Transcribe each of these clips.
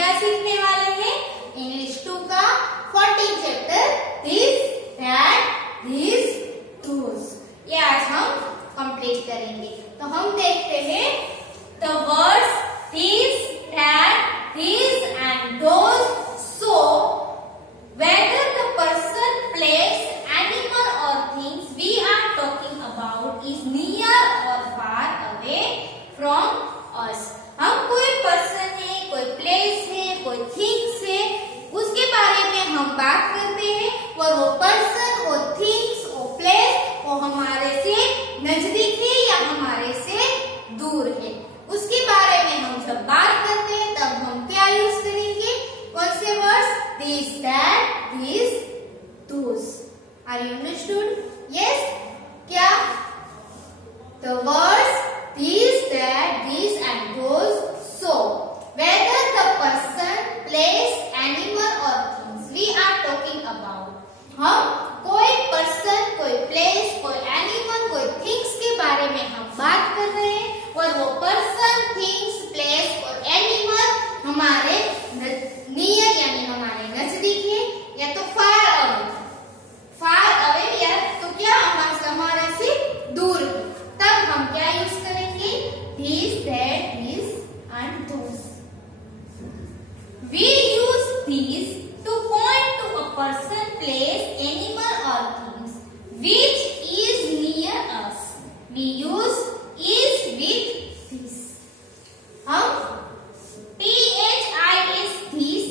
क्या सीखने वाले हैं? इंग्लिश 2 का 14 चैप्टर दिस दैट दिस दोस, ये आज हम कंप्लीट करेंगे। तो हम देखते हैं the words this that this and those. So whether the person, place, animal or things we are talking about is near or far away from us। हम कोई पर्सन है, कोई प्लेस है, कोई थिंग्स है, उसके बारे में हम बात करते हैं और वो पर्सन, वो थिंग्स, वो प्लेस वो हमारे से नजदीक है या हमारे से दूर है, उसके बारे में हम जब बात करते हैं तब हम क्या यूज करेंगे? कौन से words? This that this those. Are you understood? Yes? क्या? The words this that this and those. So whether the person, place, animal or things we are talking about, हम कोई पर्सन, कोई प्लेस, कोई animal, कोई things के बारे में हम बात कर रहे हैं और वो पर्सन, थिंग्स, प्लेस और एनिमल हमारे नियर यानी हमारे नजदीक है या तो फार अवे या तो क्या हमारे से दूर है, तब हम क्या यूज करेंगे? This that this and those. We use these to point to a person, place, animal or things which is near us. We use is with this. हम THIS this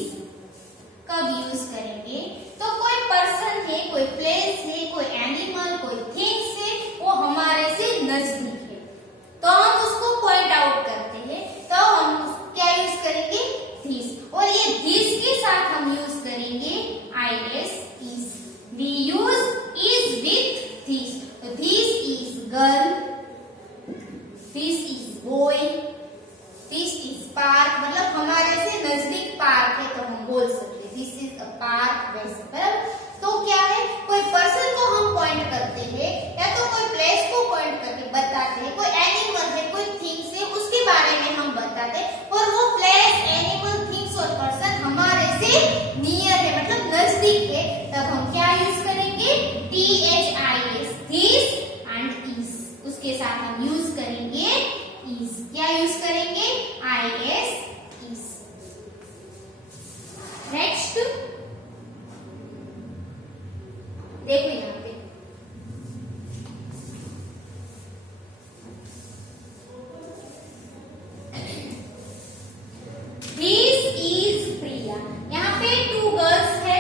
कब यूज करेंगे? तो कोई पर्सन है, कोई place है, कोई animal, कोई थिंग्स है, वो हमारे से नजदीक है, तो हम उसको पॉइंट आउट करते हैं, तो हम क्या यूज करेंगे? दिस। और ये दिस के साथ हम यूज करेंगे IS is। We use is with this। तो this is girl, this is boy, this is park, मतलब हमारे से नजदीक पार्क है तो हम बोल सकते हैं दिस इज अ पार्क, वैसे बराबर। तो क्या है? कोई पर्सन को हम पॉइंट करते हैं या तो कोई प्लेस को पॉइंट करके बताते हैं, कोई एनिमल है, कोई थिंग्स है, उसके बारे में हम बताते हैं और वो प्लेस, एनिमल, थिंग्स और पर्सन हमारे से नियर है मतलब नजदीक है, तब हम क्या यूज करेंगे? THIS this and is. उसके साथ हम यूज करेंगे इज। क्या यूज करेंगे? IS is. नेक्स्ट देखो यहाँ पे दिस इज प्रिया। यहाँ पे 2 गर्ल्स है।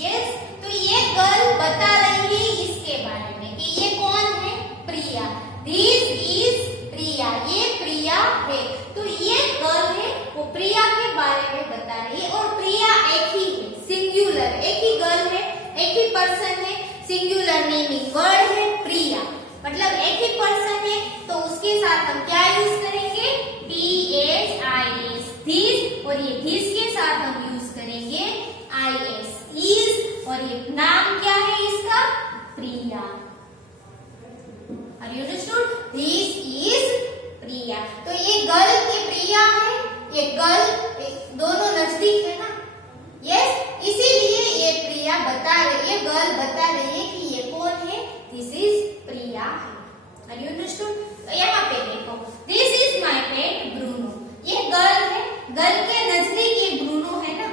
यस, तो ये गर्ल बता रही है इसके बारे में कि ये कौन है? प्रिया। दिस इज प्रिया, ये प्रिया है। तो ये गर्ल है वो प्रिया के बारे में बता रही है और प्रिया एक ही है, सिंगुलर, एक ही गर्ल है, एक ही पर्सन है, सिंगुलर नेमिंग वर्ड है प्रिया, मतलब एक ही पर्सन है, तो उसके साथ हम क्या यूज करेंगे? THIS दिस, और ये दिस के साथ हम यूज करेंगे IS इज, और ये नाम क्या है इसका? Priya. Are you understood? This is Priya. तो ये गर्ल की प्रिया है, ये गर्ल दोनों नजदीक है ना। यस, इसीलिए ये प्रिया बता रही है, गर्ल बता रही है कि ये कौन है? दिस इज प्रिया है। Are you understood? तो यहाँ पे देखो this is my pet Bruno, ये गर्ल है, गर्ल के नजदीक ये ब्रूनो है ना,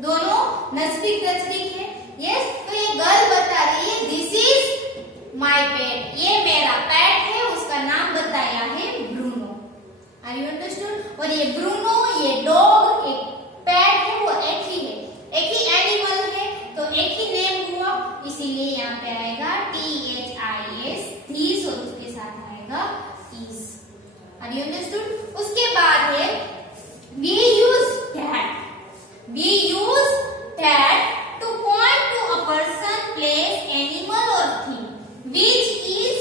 दोनों नजदीक नजदीक है। यस, तो ये गर्ल बता रही है दिस इज माय पेट, ये मेरा पेट है, उसका नाम बताया है ब्रूनो। Are you understood? और ये ब्रूनो, ये डॉग, एक पेट है, वो एक ही है, एक ही एनिमल है, तो एक ही नेम हुआ, इसीलिए यहाँ पे आएगा THIS दिस और उसके साथ आएगा is। Are you understood? उसके बाद है we use that। We use that to point to a person, place, animal or thing which is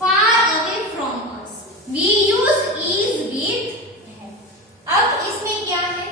far away from us। We use is with that। अब इसमें क्या है?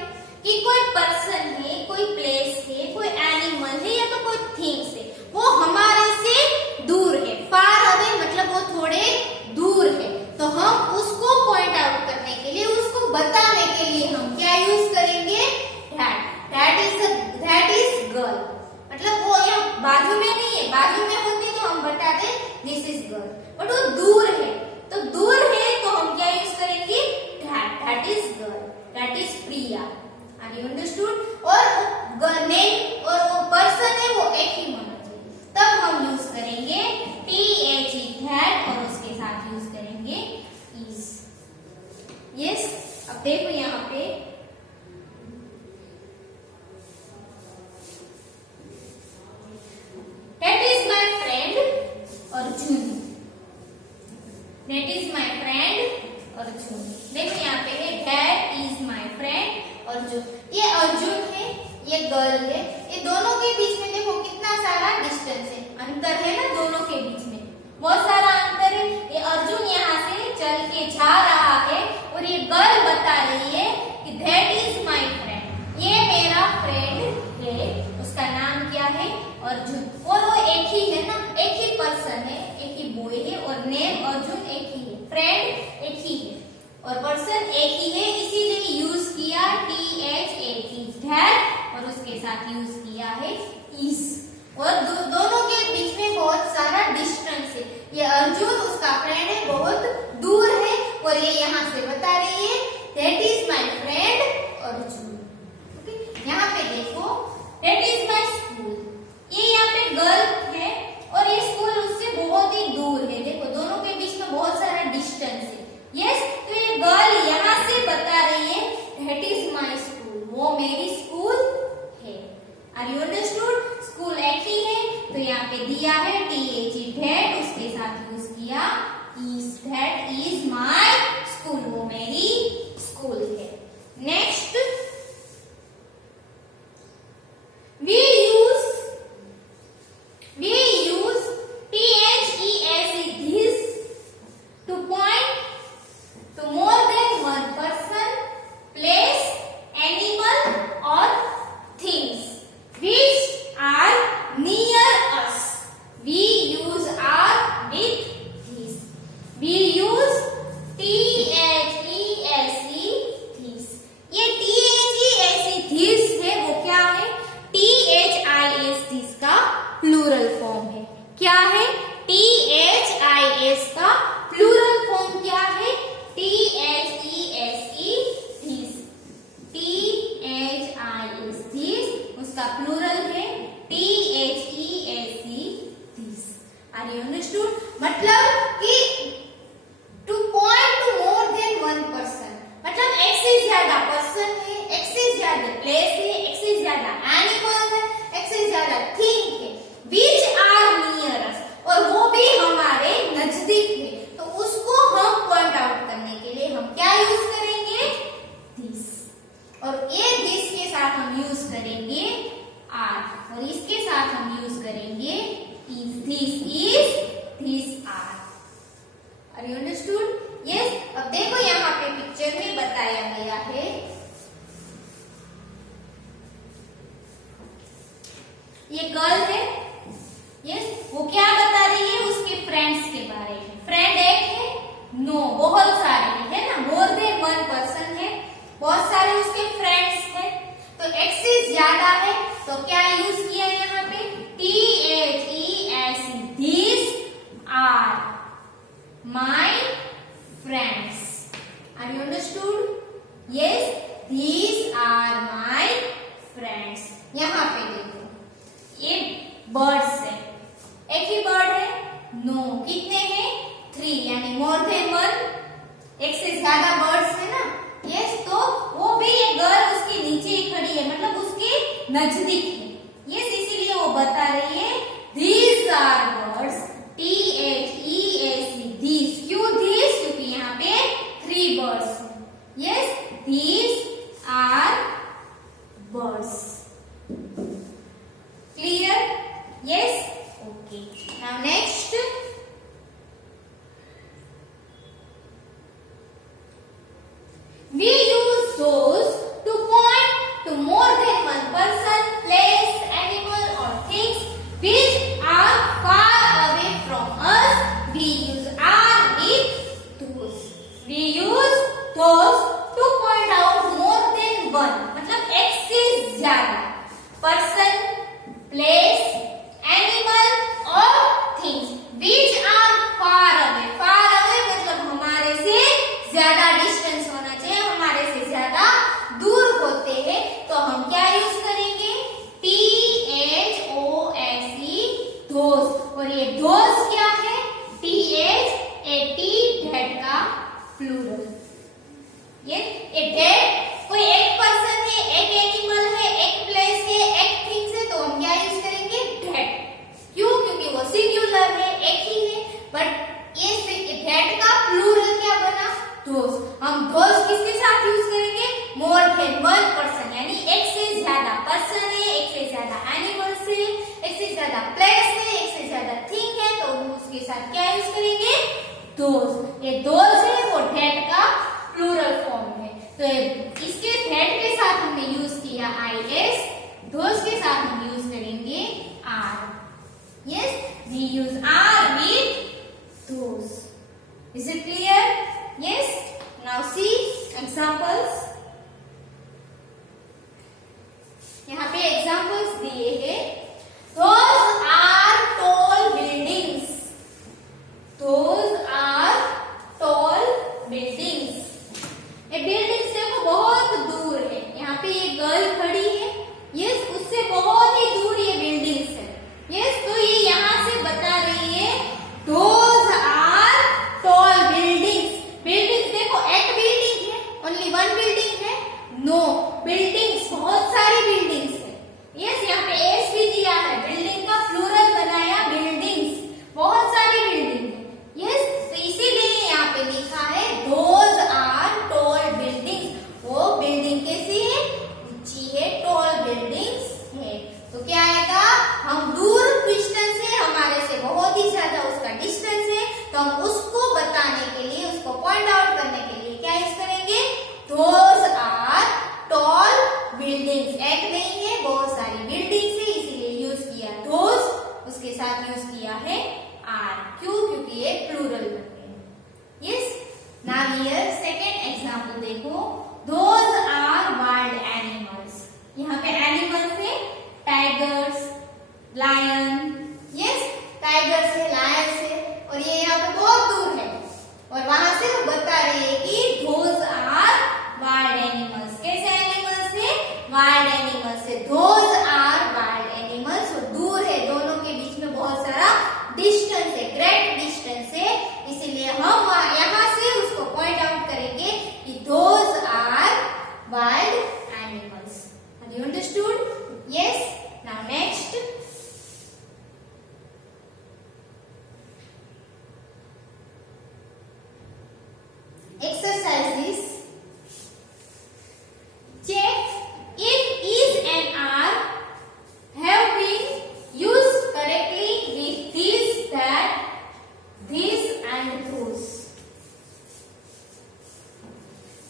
Are you understood. और name और वो पर्सन है वो एक ही होना चाहिए, तब हम यूज करेंगे THE दैट और उसके साथ यूज करेंगे इज। यस, अब देखो यहाँ पे that is my friend Arjun, that is my friend Arjun. देखो यहाँ पे है that is my friend Arjun. ये अर्जुन है, ये गर्ल है, ये दोनों के बीच में देखो कितना सारा डिस्टेंस है, अंतर है ना दोनों के बीच में, बहुत सारा अंतर है। ये अर्जुन यहाँ से चल के जा रहा है और ये गर्ल बता रही है कि दैट इज माय फ्रेंड, ये मेरा फ्रेंड है, उसका नाम क्या है अर्जुन। और वो एक ही है ना, एक ही पर्सन है, एक ही बॉय है और नेम अर्जुन एक ही है, फ्रेंड एक ही है और पर्सन एक ही है, इसीलिए यूज किया THE दैट और उसके साथ यूज किया है इज। और दोनों के बीच में बहुत सारा डिस्टेंस है, ये अर्जुन उसका फ्रेंड है, बहुत दूर है और ये यहाँ से बता रही है that is my friend Arjun. Okay, यहाँ पे देखो दैट इज माय स्कूल, ये यहाँ पे गर्ल है और ये स्कूल उससे बहुत ही दूर है, देखो दोनों के बीच में बहुत सारा डिस्टेंस है। यस, तो ये गर्ल यहाँ से बता रही है दैट इज माय स्कूल, वो मेरी स्कूल है। Are you understood. स्कूल एक ही है तो यहाँ पे दिया है THE दैट, उसके साथ यूज किया is, that is my school, वो मेरी स्कूल है। Next we use THESE this to point to more than one person, place, animal or things which are near us. We use R with this. We use THESE this. ये THESE this है वो क्या है, THIS this का plural form है। क्या है, THIS का प्लूरल फॉर्म क्या है, THESE this, THIS this उसका प्लूरल है THESE this। Are you understood. मतलब कि to point to more than one person, मतलब एक से ज्यादा पर्सन है, एक से ज्यादा प्लेस है, एक से ज्यादा एनिमल है, एक से ज्यादा थिंग है, which are near us, और वो भी हमारे नजदीक है, तो उसको हम पॉइंट आउट करने के लिए हम क्या यूज करेंगे, दिस। और ये दिस के साथ हम यूज करेंगे आर और इसके साथ हम यूज करेंगे is, this are. Are you understood. Yes, अब देखो यहाँ पे पिक्चर में बताया गया है ये गर्ल है। यस, वो क्या बता रही है उसके फ्रेंड्स के बारे में। फ्रेंड एक है, नो बहुत सारे है ना, मोर देन वन पर्सन है, बहुत सारे उसके फ्रेंड्स है, तो एक से ज्यादा है, तो क्या यूज किया यहाँ पे, THESE these are my friends। Are you understood? Yes, these are my friends। यहाँ पे देखो ये बर्ड्स है, एक ही बर्ड है, नो कितने हैं, 3 यानी मोर देन वन, एक से ज्यादा बर्ड्स है ना। यस, तो वो भी एक गर्ल उसके नीचे ही खड़ी है, मतलब उसके नजदीक है। यस, इसीलिए वो बता रही है these are birds, THESE these। क्यों these, क्योंकि यहाँ पे 3 birds है। Yes, these are birds। Clear? Yes? Okay. Now next. We use those to point to more than one person, place, animal or things which are far away from us. We use R with those. We use those to point out more than one, मतलब एक से ज्यादा person, place, animal or things which ये date कोई एक person है, एक animal है, एक प्लेस है, एक थिंग्स है, तो हम क्या यूज करेंगे? डेट। क्यों? क्योंकि वो सिंगुलर है, एक ही है। बट ये डेट का प्लूरल क्या बना? दोस। हम दोस किसके साथ यूज करेंगे? मोर देन वन पर्सन, यानी एक से ज्यादा पर्सन है, एक से ज्यादा एनिमल्स है, एक से ज्यादा प्लेस है, एक से ज्यादा थिंग है, तो उसके साथ क्या यूज करेंगे? दोस। ये दोस है वो डेट का प्लूरल फॉर्म है। तो इसके डेट के साथ हमने यूज किया IS, दोस के साथ हम यूज करेंगे R। Yes, we use R with those. Is it clear? Yes. Now see examples. यहाँ पे examples दिए हैं। Those are tall buildings. Those are tall buildings. ये buildings देखो बहुत दूर है। यहाँ पे ये गर्ल खड़ी है। Yes, उससे बहुत ही दूर ये buildings है। Yes, तो ये यहाँ से बता रही है those are tall buildings. Buildings देखो एक building है, only one building है? No, buildings बहुत सारी buildings है। Yes, यहाँ पे S भी दिया है, building का plural बनाया buildings, बहुत सारी building है। Yes, तो इसीलिए यहाँ पे लिखा है those are tall buildings. वो building कैसी है? ऊंची है, tall buildings है। तो क्या आएगा? हम दूर डिस्टेंस है हमारे से, बहुत ही ज्यादा उसका डिस्टेंस है, तो हम उसको बताने के लिए, उसको पॉइंट आउट करने के लिए क्या यूज करेंगे? Those are tall buildings. एक नहीं है, बहुत सारी बिल्डिंग्स है, इसीलिए यूज किया those, उसके साथ यूज किया है R। क्यों? क्योंकि ये प्लूरल बनते हैं। Yes. Now here second example देखो, those are wild animals. यहाँ पे एनिमल्स है टाइगर्स, लायन। यस, टाइगर्स है, लायंस है, और ये यहाँ पे बहुत दूर है, और वहां से वो बता रही है कि those are wild animals. कैसे एनिमल्स है? वाइल्ड एनिमल्स है। those are wild animals, और दूर है, दोनों के बीच में बहुत सारा डिस्टेंस है, ग्रेट डिस्टेंस है, इसीलिए हम यहाँ से उसको पॉइंट आउट करेंगे कि those are wild animals. Have you understood? Yes. Now next. Exercises. Check if is and are have been used correctly with this, that, this and those.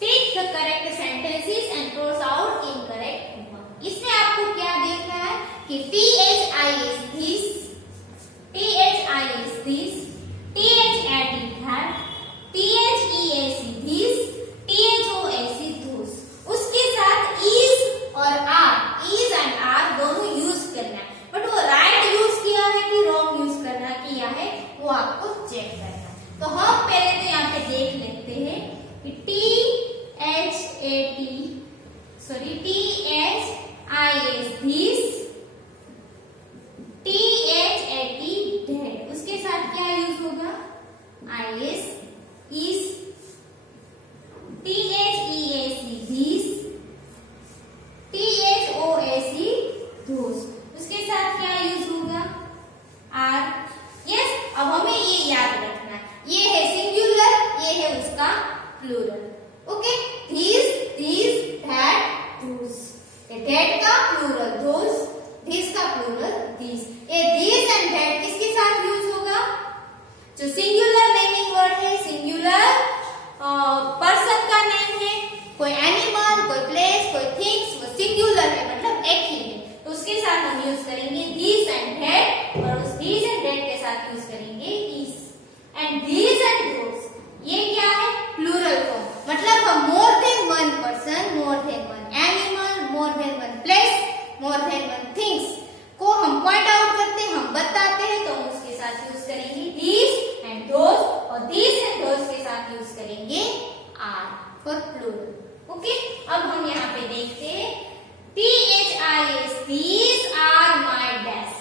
Pick the correct sentences and cross out incorrect one. इसमें आपको क्या देखना है कि THI is this, THI is this, THAT that, THEAC this, THOAC those. उसके साथ is और are, is and are दोनों यूज करना है, बट वो राइट यूज किया है कि रॉन्ग यूज करना किया है, वो आपको चेक करना है। तो हम पहले तो यहाँ पे देख लेते हैं कि THIS this, THAT that, उसके साथ क्या यूज होगा? IS is, THEAC this, THOAC those, उसके साथ क्या यूज होगा? R। यस, अब हमें ये याद रखना है, ये है सिंगुलर, ये है उसका plural. Okay, this, that, those। ये that का प्लूरल those, this का प्लूरल this। ये this and that किसके साथ यूज होगा? जो सिंगुलर नेमिंग वर्ड है, सिंगुलर पर्सन का नेम है, कोई एनिमल, कोई प्लेस, कोई थिंग्स, वो सिंगुलर है, मतलब एक ही है, तो उसके साथ हम यूज करेंगे this and that, और उस this and that के साथ यूज करेंगे is। And these and those, ये क्या है? प्लूरल फॉर्म, मतलब हम मोर देन वन पर्सन, मोर देन वन एनिमल, मोर देन वन प्लेस, मोर देन वन थिंग्स को हम पॉइंट आउट करते हैं, हम बताते हैं, तो हम उसके साथ यूज करेंगे these and those, और these and those के साथ यूज करेंगे are फॉर प्लूरल। ओके, अब हम यहाँ पे देखते हैं THIS these are my desk,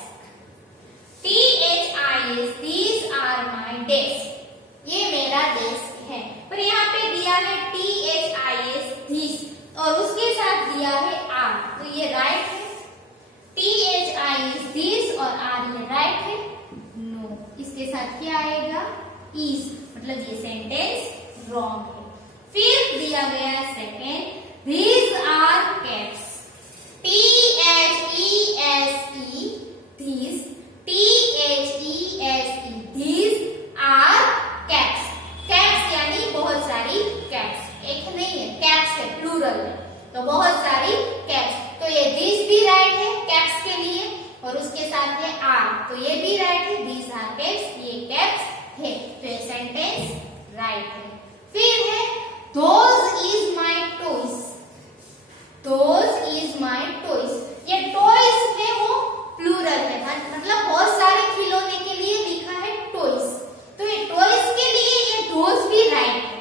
THIS these are my desk, ये मेरा डेस्क है, पर यहाँ पे दिया है THIS क्या आएगा, इज, मतलब ये सेंटेंस रॉन्ग है। फिर दिया गया है second, these are cats, T-H-E-S-E, these, T-H-E-S-E, these are cats, cats यानी बहुत सारी cats, एक नहीं है, cats है, प्लूरल है, तो बहुत सारी cats, तो ये these भी राइट है cats के लिए, और उसके साथ है are, तो ये भी राइट है, these are cats, ये cats है, तो ये सेंटेंस राइट है। फिर है those is my toys, those is my toys, ये toys है वो प्लूरल है, मतलब बहुत सारे खिलौने के लिए लिखा है toys, तो ये toys के लिए ये those भी राइट है,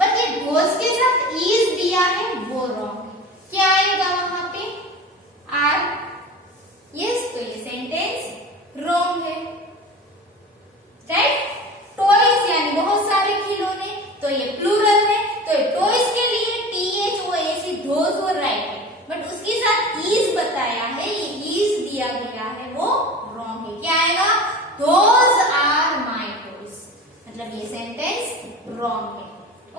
बट ये those के साथ is दिया है वो रॉन्ग है। क्या आएगा वहां पे, are, यस, तो ये सेंटेंस रॉन्ग है, राइट। टॉयज यानी बहुत सारे खिलौने, तो ये प्लूरल है, तो ये टॉयज के लिए THOAS those वो राइट है, बट उसके साथ is बताया है, ये is दिया गया है वो रॉन्ग है। क्या आएगा, those are my toys, मतलब ये सेंटेंस रॉन्ग है।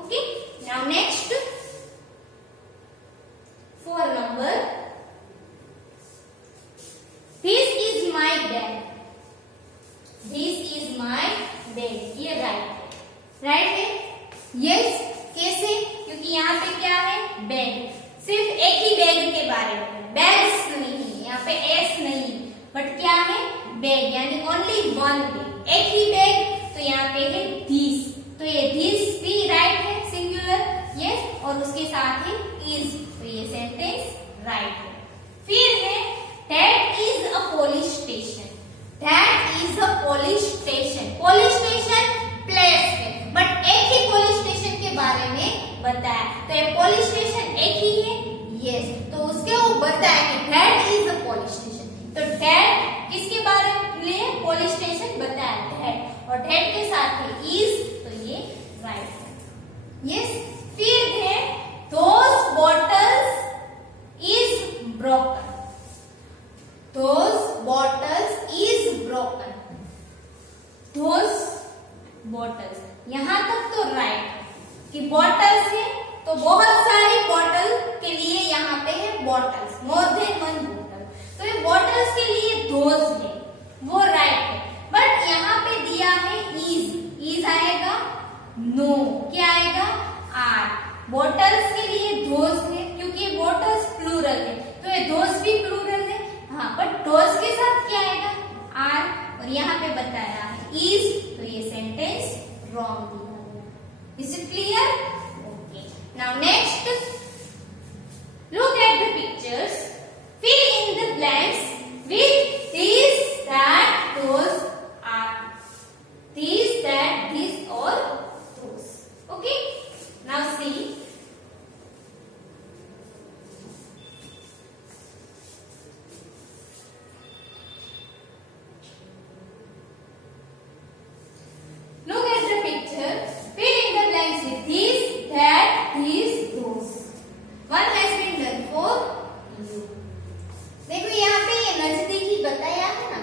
Okay, now next 4 number, this is my bed, this is my bed, ये राइट है, राइट है, यस। कैसे, क्योंकि यहाँ पे क्या है, बैग, सिर्फ एक ही बैग के बारे में, बैग्स नहीं है यहाँ पे, एस नहीं, बट क्या है, बैग यानी ओनली वन बैग, एक ही बैग, तो यहाँ पे है दिस, तो ये दिस भी राइट है, सिंगुलर, यस, और उसके साथ है इज, तो ये सेंटेंस राइट है। फिर है that is a police station, that is a police station, police station place है, बट एक ही पुलिस स्टेशन के बारे में बताया, तो ये पुलिस स्टेशन एक ही है, यस, तो उसके वो बताया कि that is a police station, तो दैट किसके बारे में पुलिस स्टेशन बताया, दैट, और दैट के साथ है इज, तो ये राइट है, यस। फिर है those bottles is broken, those bottles is broken, those bottles, यहां तक तो राइट कि बॉटल्स है, तो बहुत सारी बॉटल के लिए यहाँ पे है बॉटल्स, मोर देन वन बॉटल, तो ये बॉटल्स के लिए those है वो राइट है, बट यहाँ पे दिया है is आएगा नो, क्या आएगा, आर, बॉटल्स के लिए those है क्योंकि बॉटल्स प्लूरल है, तो ये those भी प्लूरल है, हाँ, बट those के साथ क्या आएगा, आर, और यहाँ पे बताया है is, तो ये सेंटेंस रॉन्ग दिया गया। Is it clear? Okay, now next look at the pictures, fill in the blanks with these, that, those, are, these, that, these, or those. Okay, now see, look at the picture, fill in the blanks with these, that, these, those. One has been done for you. देखो यहाँ पे ये नजदीकी बताया है ना,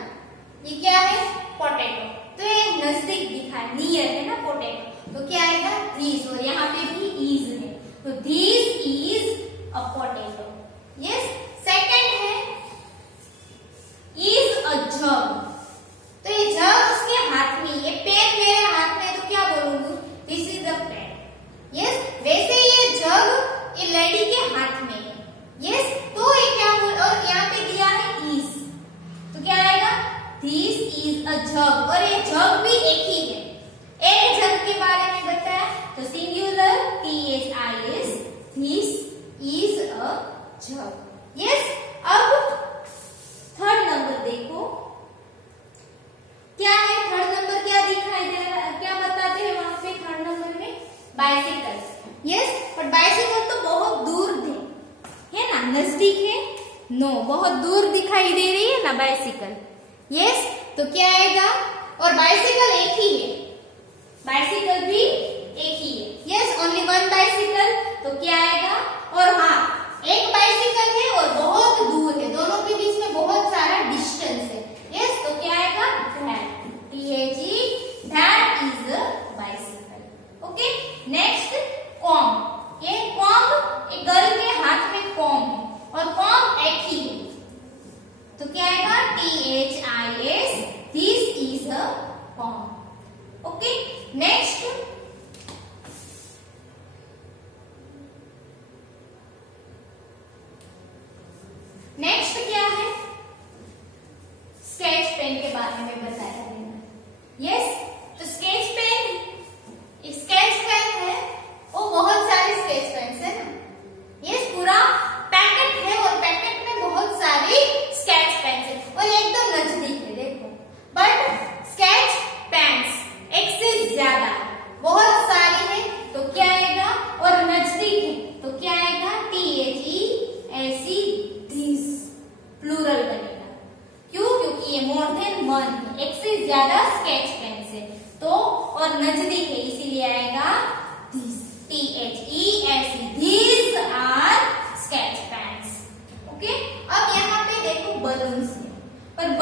ये क्या है, पोटैटो, तो ये नजदीक दिखा है, नियर है ना पोटैटो, तो क्या आएगा, these, और यहाँ पे भी is है, तो this is a potato, yes। Second है is a jug, तो ये जग उसके हाथ में, ये पेन मेरे हाथ में, तो क्या बोलूंगी, this is a pen, yes. वैसे ये जग ये लेडी के हाथ में है, यस, तो ये क्या बोल, और यहाँ पे दिया है is, तो क्या आएगा, दिस इज अ जग, और ये जग भी एक ही है, एक जग के बारे में बताया, तो singular THIS, this is a jug, yes. अब थर्ड नंबर देखो, क्या है थर्ड नंबर, क्या दिखाई दे रहा है, क्या बताते हैं वहां पे थर्ड नंबर में, बाइसिकल, यस, बट बाइसिकल तो बहुत दूर है ना, नजदीक है, नो, बहुत दूर दिखाई दे रही है ना बाइसिकल, यस, तो क्या आएगा, और बाइसिकल एक ही है, बाइसिकल भी एक ही है, यस, ओनली वन बाइसिकल, तो क्या आएगा, और हाँ, एक बाइसिकल है और बहुत दूर है, दोनों के बीच में बहुत सारा डिस्टेंस है, यस, तो क्या आएगा, दैट, THE, दैट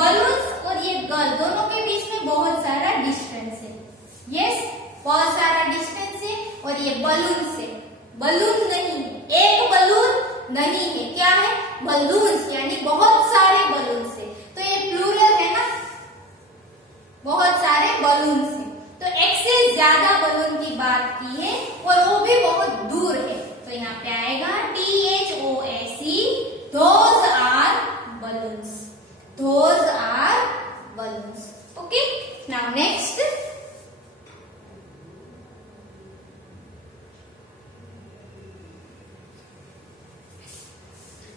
बलून्स और ये गर्ल दोनों के बीच में बहुत सारा डिस्टेंस है। यस, बहुत सारा डिस्टेंस है और ये बलून से, बलून नहीं है, एक बलून नहीं है, क्या है? बलून्स, यानी बहुत सारे बलून से। तो ये प्लूरल है ना, बहुत सारे बलून से। तो एक से ज्यादा बलून की बात की है और वो भी बहुत दूर है, तो यहाँ पे आएगा THOAC, those are balloons, those are balloons. Okay, now next,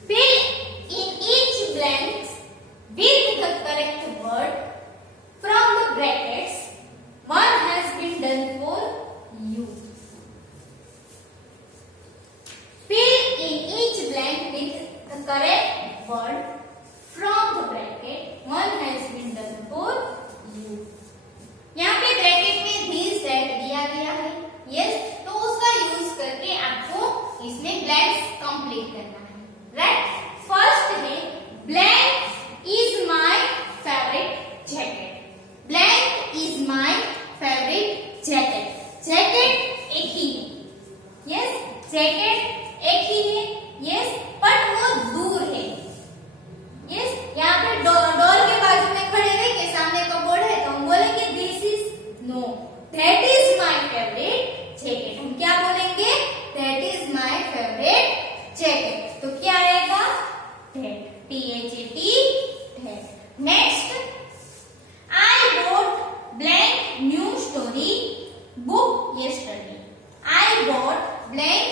fill in each blank with the correct word from the brackets. One has been done for you. Fill in each blank with the correct word from the bracket. One has been done for you. यहाँ पे bracket में this that दिया गया है, yes, तो उसका use करके आपको इसमें ब्लैंक्स कंप्लीट करना है, राइट? फर्स्ट है blank is my favourite jacket, blank is my favourite jacket. Jacket एक ही है, यस, जैकेट एक ही है, यस, बट वो दूर है, यस। यहाँ पे डोर के बाजू में खड़े रह के सामने कपबोर्ड है तो हम बोलेंगे this is, no, that is my favourite jacket. हम क्या बोलेंगे? That is my favourite jacket. तो क्या आएगा? That, THAT, that. Next, I bought blank new story book yesterday. I bought blank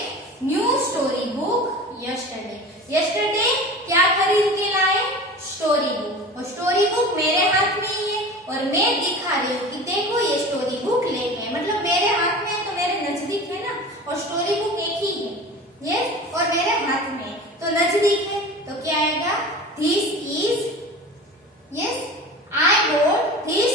new story book yesterday. Yesterday क्या खरीद के लाए? Story book. और स्टोरी बुक मेरे हाथ में ही है और मैं दिखा रही हूँ कि देखो ये स्टोरी बुक लेके, मतलब मेरे हाथ में है तो मेरे नजदीक है ना, और स्टोरी बुक एक ही है, यस, और मेरे हाथ में तो नजदीक है, तो क्या आएगा? This is, yes, I bought this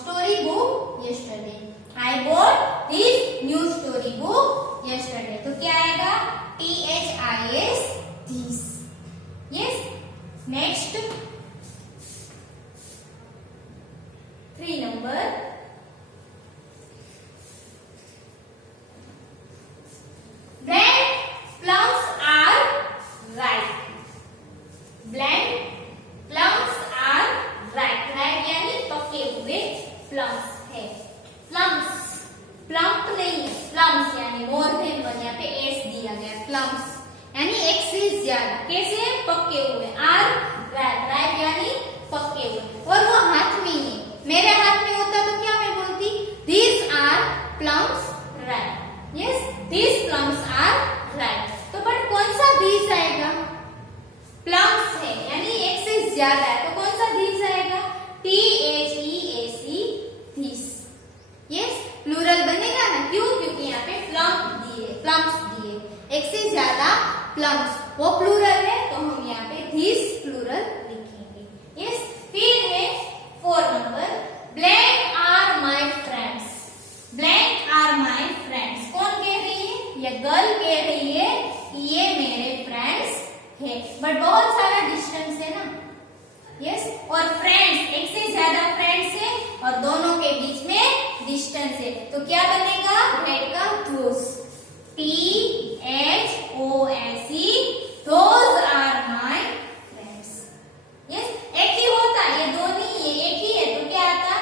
story book yesterday. I bought this new story book yesterday. तो क्या आएगा? THIS, this. Yes. Next, 3 number. Blank plums are ripe. Blank plums are ripe. Ripe यानी पके हुए plums है। Plums, plump नहीं है, plums यानी more than one, यहाँ पे S दिया गया, plums यानी एक से ज्यादा, कैसे? पके हुए। are ripe, ripe यानी पके हुए, और वो हाथ में ही है। मेरे हाथ में होता तो क्या मैं बोलती? These are plums ripe. Yes, these plums are ripe. तो बट कौन सा these आएगा? प्लम्स है यानी एक से ज्यादा है, तो कौन सा these आएगा? THEAC, these. यस, प्लूरल बनेगा ना, क्यों? क्योंकि यहाँ पे प्लम दिए, प्लम्स दिए, एक से ज्यादा प्लम्स, वो प्लूरल है तो हम यहाँ पे these प्लूरल लिखेंगे। यस, फिर है 4 number, blank are my friends. Blank are my friends, कौन कह रही है? ये गर्ल कह रही है कि ये मेरे फ्रेंड्स है, बट बहुत सारा डिस्टेंस है ना, यस, और फ्रेंड्स एक से ज्यादा फ्रेंड्स है और दोनों के बीच में डिस्टेंस है, तो क्या बनेगा? दैट का those, THOAC, those are my friends. Yes, एक ही होता, ये दो नहीं, ये एक ही है, तो क्या आता?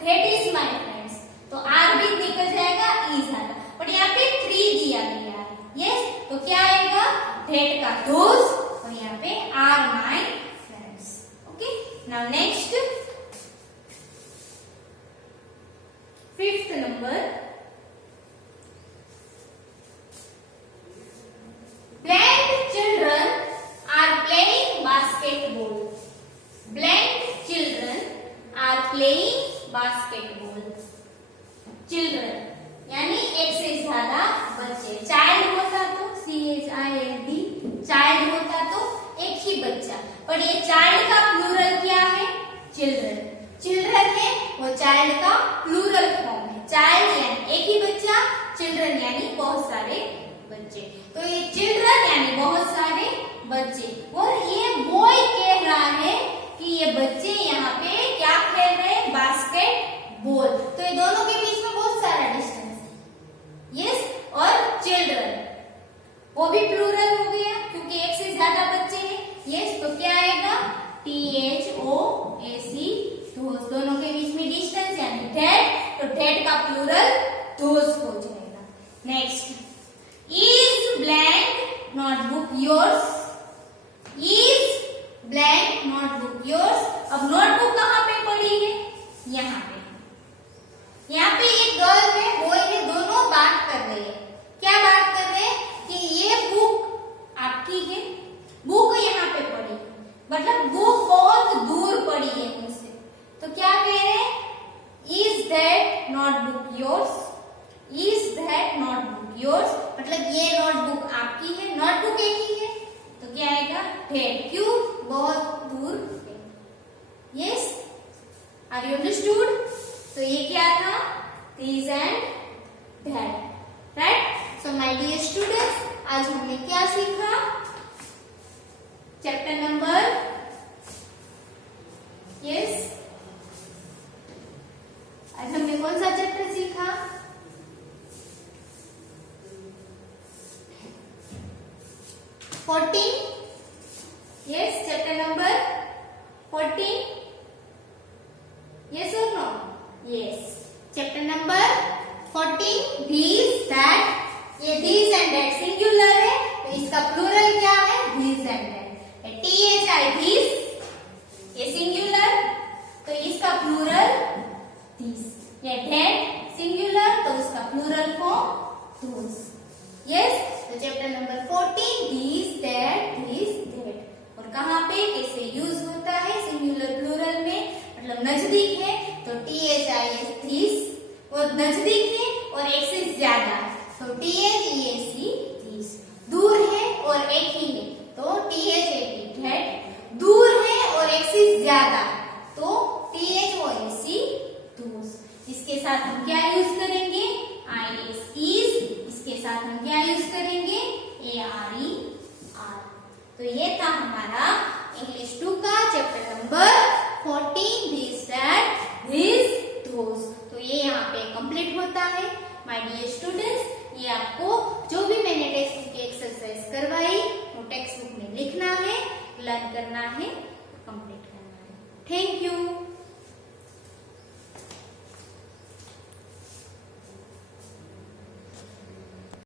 that is my friends, तो R भी निकल जाएगा, is आता, बट यहाँ पे 3 दिया गया है, यस, तो क्या आएगा? that का those और यहाँ पे are my friends. Okay, now next, 5th number, blank children are playing basketball. Blank children are playing basketball. Children यानी एक से ज्यादा बच्चे, चाइल्ड होता तो CHILD, चाइल्ड होता तो एक ही बच्चा, पर ये चाइल्ड का प्लूरल क्या है? चिल्ड्रन। चिल्ड्रन है वो चाइल्ड का प्लूरल फॉर्म है, चाइल्ड यानी एक ही बच्चा, चिल्ड्रन यानी बहुत सारे बच्चे, तो ये चिल्ड्रन यानी बहुत सारे बच्चे, और ये बॉय कह रहा है कि ये बच्चे यहाँ पे क्या खेल रहे हैं, बास्केटबॉल। तो ये दोनों के बीच में बहुत सारा डिस्टेंस है। यस, और चिल्ड्रन वो भी प्लूरल हो गया क्योंकि एक से ज्यादा बच्चे हैं। यस, तो क्या आएगा, THOAC, दोनों के बीच में डिस्टेंस यानी दैट, तो दैट का प्लूरल दोस्त हो जाएगा। Next, is blank notebook yours, is blank notebook yours. अब नोटबुक कहाँ पे पड़ी है, यहाँ पे। यहाँ पे एक गर्ल है, बॉय है, दोनों बात कर रहे हैं। क्या बात कर रहे हैं कि ये बुक आपकी है, बुक यहाँ पे पड़ी है, मतलब बुक बहुत दूर पड़ी है मुझसे। तो क्या कह रहे हैं, is that notebook yours, is that notebook yours, मतलब ये नोटबुक आपकी है, नोटबुक एक ही है, तो क्या आएगा, दैट। क्यों, बहुत दूर है। Yes, are you understood. तो ये क्या था, this and that, right. So my dear students, आज हमने क्या सीखा, चैप्टर नंबर, यस, आज हमने कौन सा चैप्टर सीखा, 14। Yes, chapter number 14। यस और no, yes, chapter number 14, this that. ये दिस एंड दैट सिंगुलर है, तो इसका प्लूरल क्या है, this and that. THI this, ये सिंगुलर, तो इसका प्लूरल दिस। ये दैट सिंगुलर, तो उसका प्लूरल फॉर्म दोस। यस, तो chapter number 14, this that, this that. और कहाँ पे कैसे यूज होता है सिंगुलर प्लूरल में, मतलब नजदीक है तो THIS दिस, और नजदीक है और एक से ज्यादा है तो THEAC दिस। दूर है और एक ही है तो THAT दैट। दूर है और एक से ज्यादा है तो THOAC दोस। इसके साथ हम क्या यूज करेंगे, IS इज, इसके साथ हम क्या यूज करेंगे, ARE आर। तो ये था हमारा इंग्लिश 2 का chapter number 14, this that this those. तो ये यहाँ पे कंप्लीट होता है। माय डियर स्टूडेंट्स, ये आपको जो